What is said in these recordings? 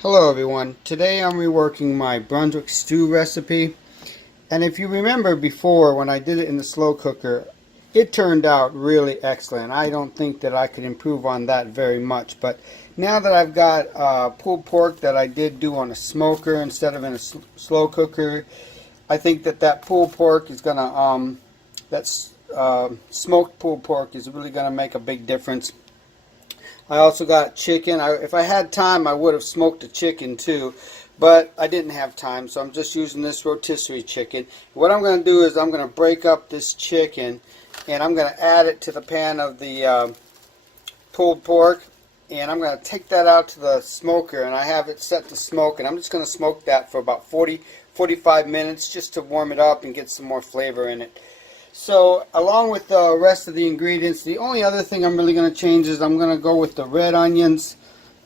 Hello everyone, today I'm reworking my Brunswick Stew recipe, and if you remember before when I did it in the slow cooker, it turned out really excellent. I don't think that I could improve on that very much, but now that I've got pulled pork that I did do on a smoker instead of in a slow cooker, I think that pulled pork is gonna, smoked pulled pork is really gonna make a big difference. I also got chicken. If I had time, I would have smoked a chicken too, but I didn't have time, so I'm just using this rotisserie chicken. What I'm going to do is I'm going to break up this chicken, and I'm going to add it to the pan of the pulled pork, and I'm going to take that out to the smoker, and I have it set to smoke, and I'm just going to smoke that for about 40-45 minutes just to warm it up and get some more flavor in it. So along with the rest of the ingredients, the only other thing I'm really going to change is I'm going to go with the red onions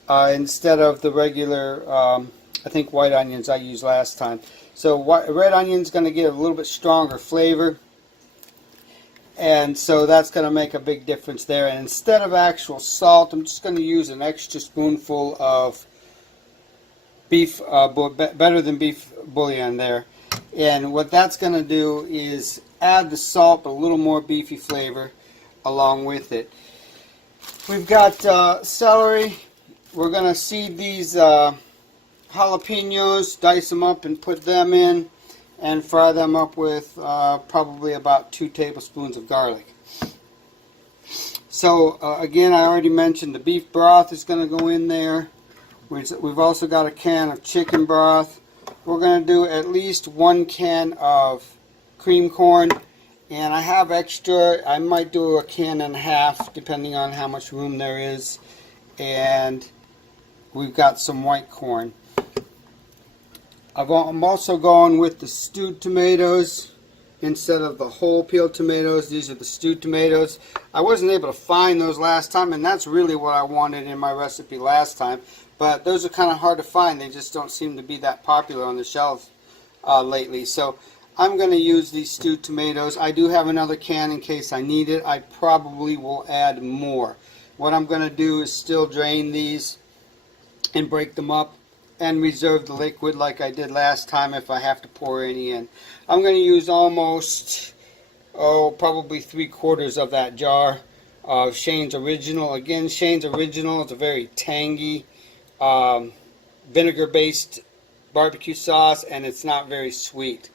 instead of the regular, I think white onions I used last time. So red onions going to get a little bit stronger flavor, and so that's going to make a big difference there. And instead of actual salt, I'm just going to use an extra spoonful of beef, better than beef bouillon there. And what that's going to do is add the salt, but a little more beefy flavor along with it. We've got celery. We're going to seed these jalapenos, dice them up and put them in, and fry them up with probably about 2 tablespoons of garlic. So again, I already mentioned the beef broth is going to go in there. We've also got a can of chicken broth. We're going to do at least 1 can of cream corn, and I have extra. I might do a can and a half depending on how much room there is. And we've got some white corn. I'm also going with the stewed tomatoes instead of the whole peeled tomatoes. These are the stewed tomatoes. I wasn't able to find those last time, and that's really what I wanted in my recipe last time. But those are kind of hard to find. They just don't seem to be that popular on the shelf lately. So I'm going to use these stewed tomatoes. I do have another can in case I need it. I probably will add more. What I'm going to do is still drain these and break them up and reserve the liquid like I did last time if I have to pour any in. I'm going to use almost, probably 3/4 of that jar of Shane's Original. Again, Shane's Original is a very tangy vinegar-based barbecue sauce, and it's not very sweet.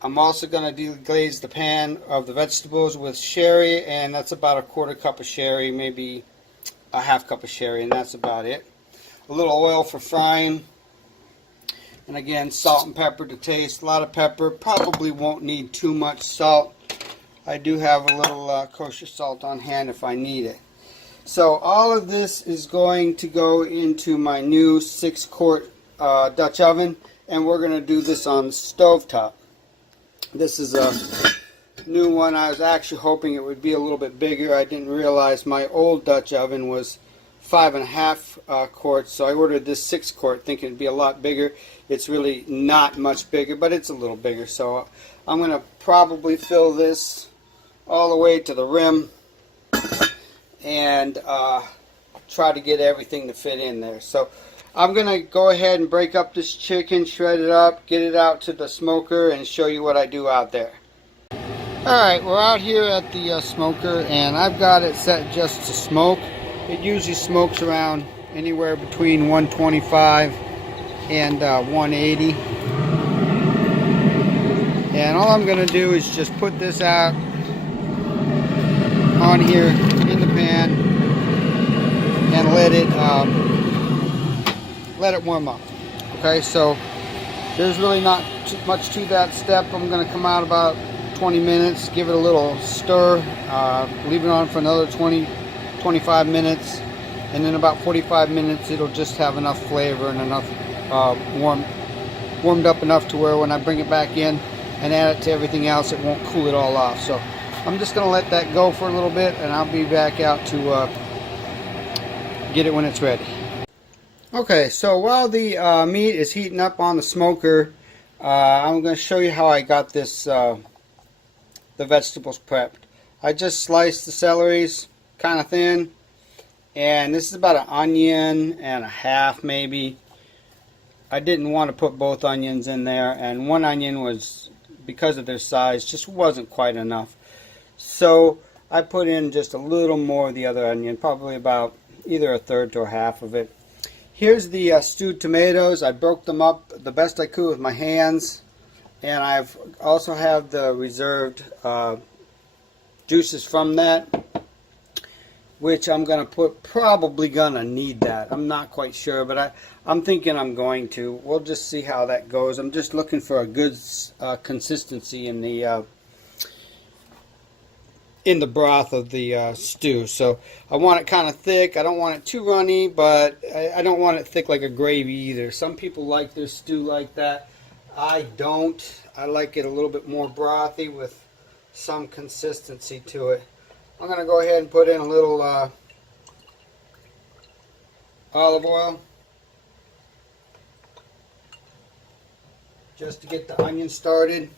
I'm also going to deglaze the pan of the vegetables with sherry, and that's about 1/4 cup of sherry, maybe a 1/2 cup of sherry, and that's about it. A little oil for frying, and again, salt and pepper to taste. A lot of pepper. Probably won't need too much salt. I do have a little kosher salt on hand if I need it. So all of this is going to go into my new 6-quart Dutch oven, and we're going to do this on stovetop. This is a new one. I was actually hoping it would be a little bit bigger. I didn't realize my old Dutch oven was 5.5 quarts, so I ordered this 6-quart thinking it'd be a lot bigger. It's really not much bigger, but it's a little bigger. So I'm going to probably fill this all the way to the rim and try to get everything to fit in there. So I'm going to go ahead and break up this chicken, shred it up, get it out to the smoker, and show you what I do out there. Alright, we're out here at the smoker, and I've got it set just to smoke. It usually smokes around anywhere between 125 and 180. And all I'm going to do is just put this out on here in the pan and let it warm up. Okay, so there's really not too much to that step. I'm going to come out about 20 minutes, give it a little stir, leave it on for another 20-25 minutes, and in about 45 minutes it'll just have enough flavor and enough warmed up enough to where when I bring it back in and add it to everything else, it won't cool it all off. So I'm just going to let that go for a little bit, and I'll be back out to get it when it's ready. Okay, so while the meat is heating up on the smoker, I'm going to show you how I got this the vegetables prepped. I just sliced the celeries kind of thin, And this is about an onion and a half maybe. I didn't want to put both onions in there, and one onion was, because of their size, just wasn't quite enough. So I put in just a little more of the other onion, probably about either a third to a half of it. Here's the stewed tomatoes. I broke them up the best I could with my hands, and I've also have the reserved juices from that, which I'm going to put, probably going to need that. I'm not quite sure, but I'm thinking I'm going to. We'll just see how that goes. I'm just looking for a good consistency in the broth of the stew. So I want it kind of thick. I don't want it too runny, but I don't want it thick like a gravy either. Some people like their stew like that. I don't. I like it a little bit more brothy with some consistency to it. I'm going to go ahead and put in a little olive oil just to get the onion started.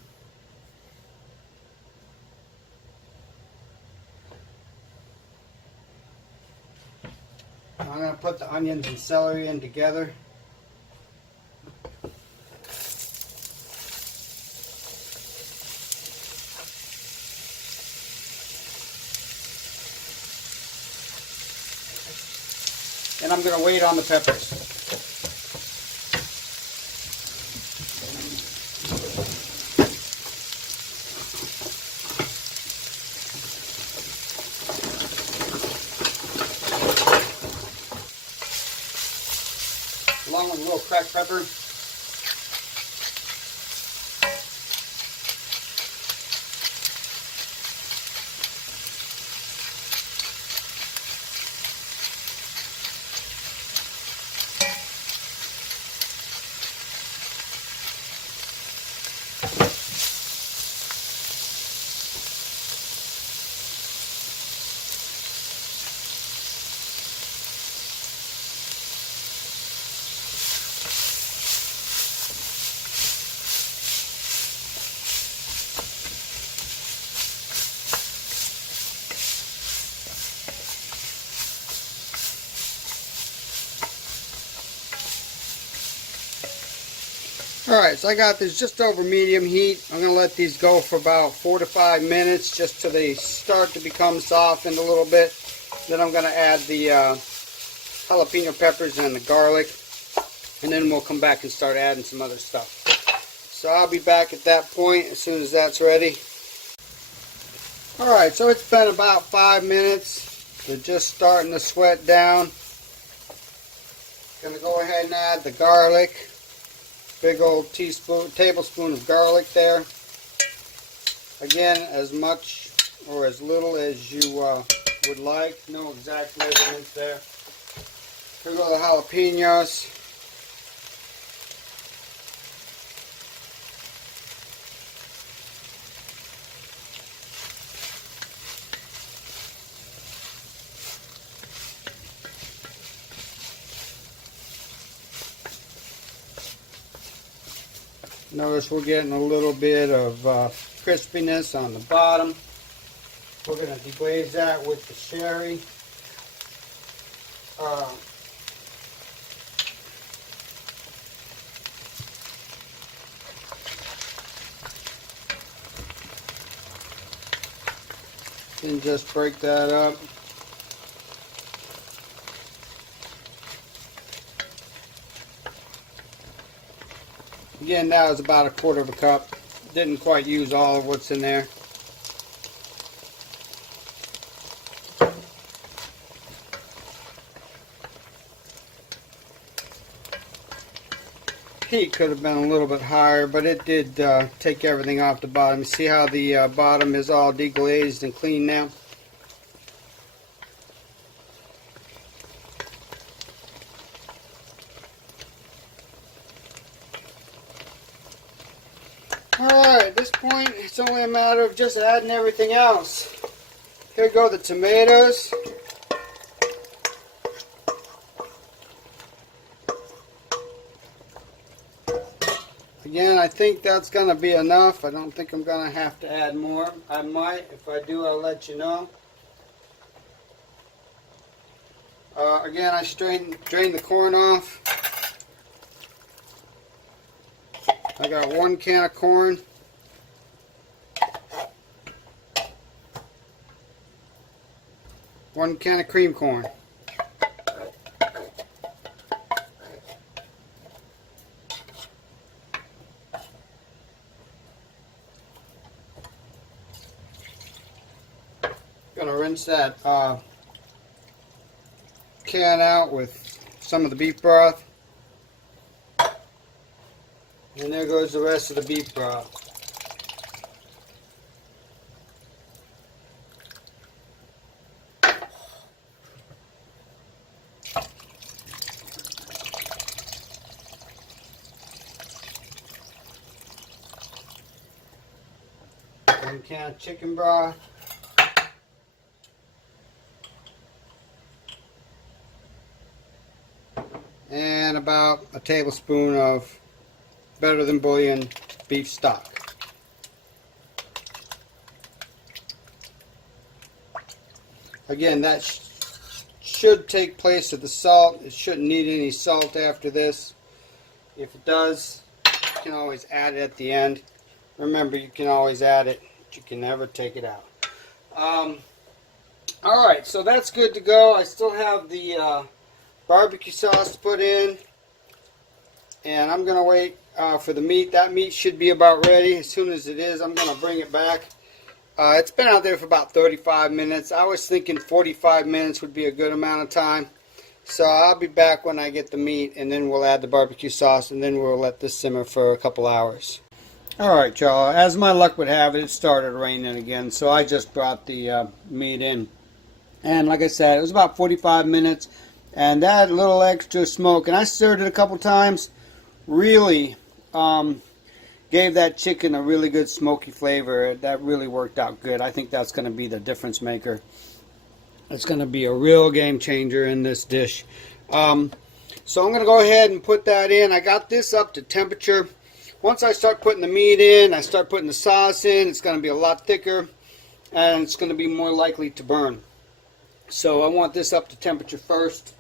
I'm going to put the onions and celery in together. And I'm going to wait on the peppers. Along with a little cracked pepper. Alright, so I got this just over medium heat. I'm going to let these go for about 4 to 5 minutes just till they start to become softened a little bit. Then I'm going to add the jalapeno peppers and the garlic. And then we'll come back and start adding some other stuff. So I'll be back at that point as soon as that's ready. Alright, so it's been about 5 minutes. They're just starting to sweat down. Going to go ahead and add the garlic. Big old tablespoon of garlic there. Again, as much or as little as you would like. No exact measurements there. Here go the jalapenos. Notice we're getting a little bit of crispiness on the bottom. We're going to deglaze that with the sherry. And just break that up. Again, that was about 1/4 of a cup. Didn't quite use all of what's in there. Heat could have been a little bit higher, but it did take everything off the bottom. See how the bottom is all deglazed and clean now? Alright, at this point, it's only a matter of just adding everything else. Here go the tomatoes. Again, I think that's going to be enough. I don't think I'm going to have to add more. I might. If I do, I'll let you know. Again, I drain the corn off. I got 1 can of corn. One can of cream corn. Gonna rinse that can out with some of the beef broth. And there goes the rest of the beef broth. One can of chicken broth. And about a tablespoon of Better Than Bouillon beef stock. Again, that should take place of the salt. It shouldn't need any salt after this. If it does, you can always add it at the end. Remember, you can always add it, but you can never take it out. Alright, so that's good to go. I still have the barbecue sauce to put in, and I'm going to wait for the meat. That meat should be about ready. As soon as it is, I'm going to bring it back. It's been out there for about 35 minutes. I was thinking 45 minutes would be a good amount of time. So I'll be back when I get the meat, and then we'll add the barbecue sauce, and then we'll let this simmer for a couple hours. Alright, y'all, as my luck would have it, it started raining again, so I just brought the meat in. And like I said, it was about 45 minutes, and that little extra smoke, and I stirred it a couple times, really gave that chicken a really good smoky flavor. That really worked out good. I think that's going to be the difference maker. It's going to be a real game changer in this dish. So I'm going to go ahead and put that in. I got this up to temperature. Once I start putting the meat in, I start putting the sauce in, it's going to be a lot thicker, and it's going to be more likely to burn. So I want this up to temperature first,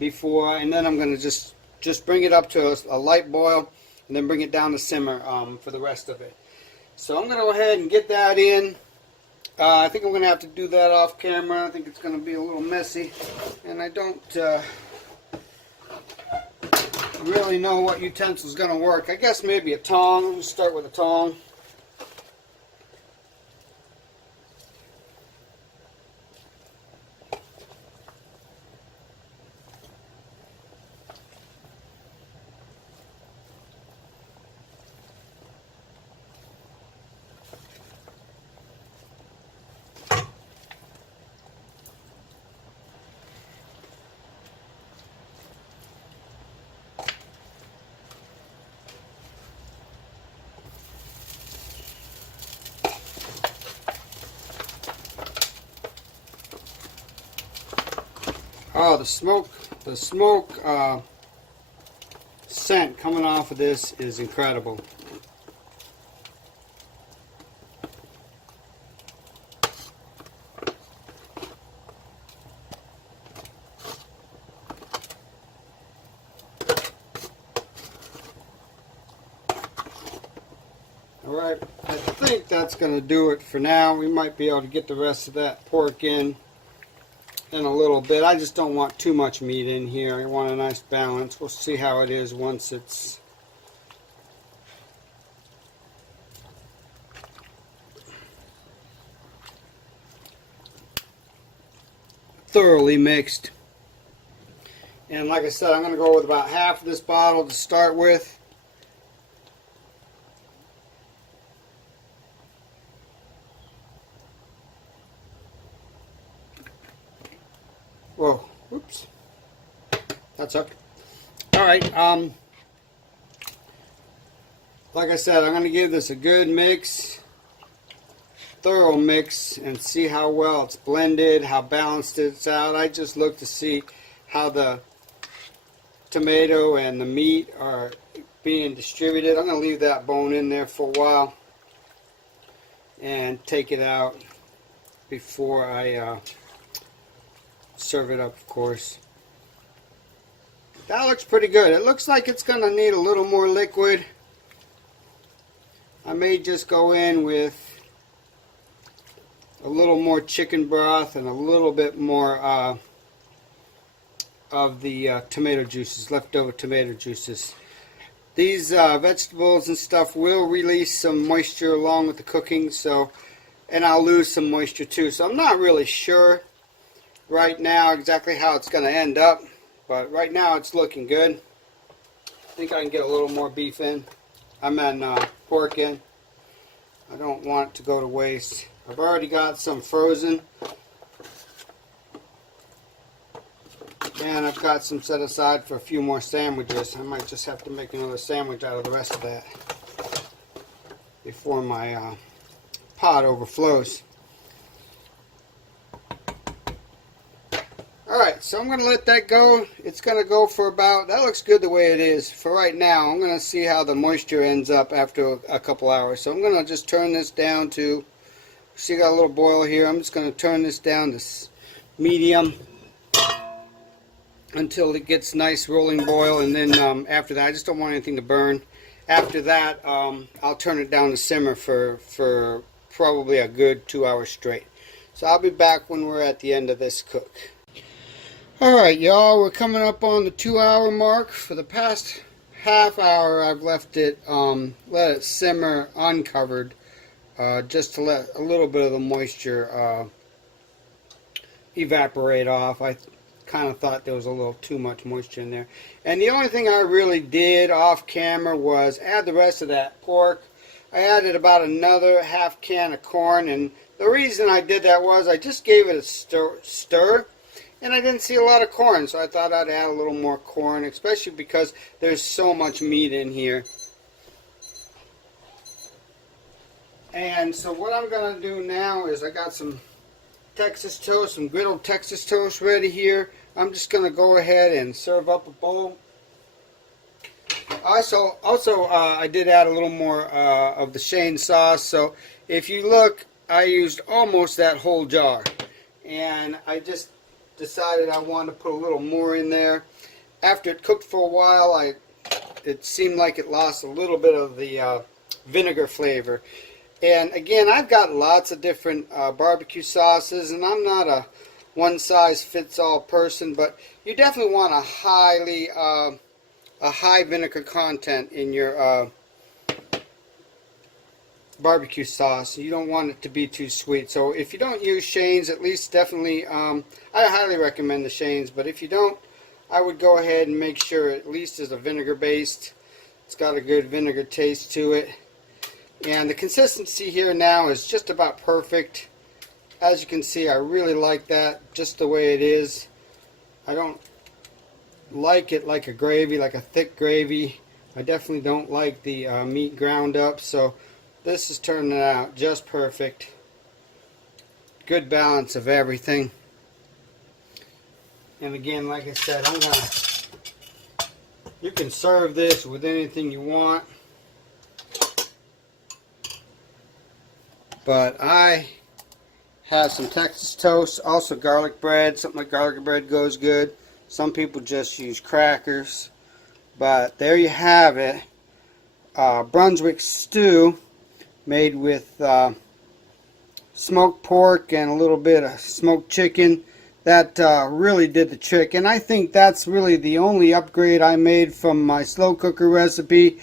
and then I'm going to just bring it up to a light boil, and then bring it down to simmer for the rest of it. So I'm going to go ahead and get that in. I think I'm going to have to do that off camera. I think it's going to be a little messy, and I don't really know what utensil is going to work. I guess maybe a tong. We'll start with a tong. Oh, the smoke scent coming off of this is incredible. Alright, I think that's going to do it for now. We might be able to get the rest of that pork in a little bit. I just don't want too much meat in here. I want a nice balance. We'll see how it is once it's thoroughly mixed. And like I said, I'm going to go with about half of this bottle to start with. Whoa, oops. That sucked. Alright, like I said, I'm going to give this a good mix, thorough mix, and see how well it's blended, how balanced it's out. I just look to see how the tomato and the meat are being distributed. I'm going to leave that bone in there for a while and take it out before I serve it up, of course. That looks pretty good. It looks like it's going to need a little more liquid. I may just go in with a little more chicken broth and a little bit more of the tomato juices, leftover tomato juices. These vegetables and stuff will release some moisture along with the cooking, so, and I'll lose some moisture too. So I'm not really sure right now exactly how it's going to end up, but right now it's looking good. I think I can get a little more beef in. Pork in. I don't want it to go to waste. I've already got some frozen, and I've got some set aside for a few more sandwiches. I might just have to make another sandwich out of the rest of that before my pot overflows. Alright, so I'm going to let that go. It's going to go for about, that looks good the way it is. For right now, I'm going to see how the moisture ends up after a couple hours. So I'm going to just turn this down to, see, got a little boil here. I'm just going to turn this down to medium until it gets nice rolling boil, and then after that, I just don't want anything to burn. After that, I'll turn it down to simmer for probably a good 2 hours straight. So I'll be back when we're at the end of this cook. Alright y'all, we're coming up on the 2 hour mark. For the past half hour I've left it, let it simmer uncovered, just to let a little bit of the moisture evaporate off. I kind of thought there was a little too much moisture in there. And the only thing I really did off camera was add the rest of that pork. I added about another half can of corn, and the reason I did that was I just gave it a stir. And I didn't see a lot of corn, so I thought I'd add a little more corn, especially because there's so much meat in here. And so what I'm going to do now is I got some Texas toast, some good old Texas toast ready here. I'm just going to go ahead and serve up a bowl. Also, I did add a little more of the Shane sauce. So if you look, I used almost that whole jar. And I just decided I wanted to put a little more in there. After it cooked for a while, it seemed like it lost a little bit of the vinegar flavor. And again, I've got lots of different barbecue sauces, and I'm not a one-size-fits-all person, but you definitely want a high vinegar content in your barbecue sauce. You don't want it to be too sweet. So if you don't use Shane's, at least definitely, I highly recommend the Shane's, but if you don't, I would go ahead and make sure at least is a vinegar based. It's got a good vinegar taste to it. And the consistency here now is just about perfect. As you can see, I really like that just the way it is. I don't like it like a gravy, like a thick gravy. I definitely don't like the meat ground up, so this is turning out just perfect. Good balance of everything. And again, like I said, you can serve this with anything you want. But I have some Texas toast, also garlic bread. Something like garlic bread goes good. Some people just use crackers. But there you have it. Brunswick Stew, made with smoked pork and a little bit of smoked chicken. That really did the trick, and I think that's really the only upgrade I made from my slow cooker recipe.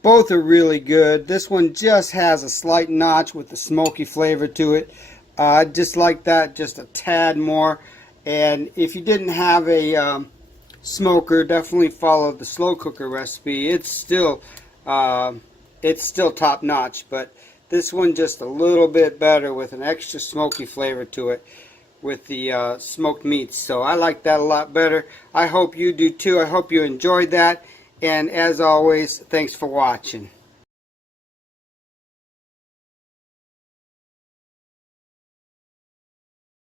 Both are really good. This one just has a slight notch with the smoky flavor to it. I just like that just a tad more. And if you didn't have a smoker, definitely follow the slow cooker recipe. It's still top notch, but this one just a little bit better with an extra smoky flavor to it with the smoked meats. So I like that a lot better. I hope you do too. I hope you enjoyed that. And as always, thanks for watching.